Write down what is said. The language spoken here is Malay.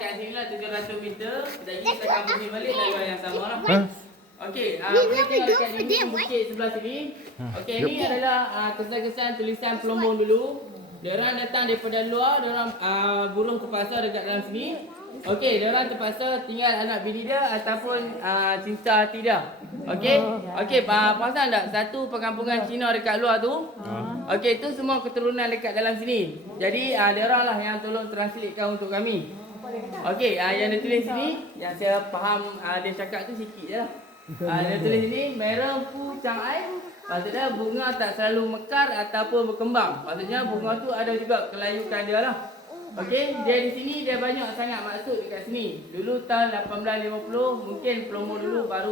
kat sini lah 700 meter. Jadi kita akan pergi balik laluan yang sama lah. Okey, boleh tengok dekat ini bukit sebelah sini. Okey, ini adalah kesan-kesan tulisan Pelombong dulu. Diorang datang daripada luar, diorang buruh terpaksa dekat dalam sini. Okey, diorang terpaksa tinggal anak bini dia ataupun cinta hati dia. Okey, okey, perasan tak satu perkampungan Cina dekat luar tu? Okey, itu semua keturunan dekat dalam sini. Jadi diorang lah yang tolong translatekan untuk kami. Okey, yang dia tulis sini, yang saya faham dia cakap tu sikit je lah. Dia tulis sini, merah pu cang ai. Maksudnya bunga tak selalu mekar ataupun berkembang. Maksudnya bunga tu ada juga kelayukan dia lah. Okey, dia di sini dia banyak sangat maksud dekat sini. Dulu tahun 1850 mungkin Pelombong dulu baru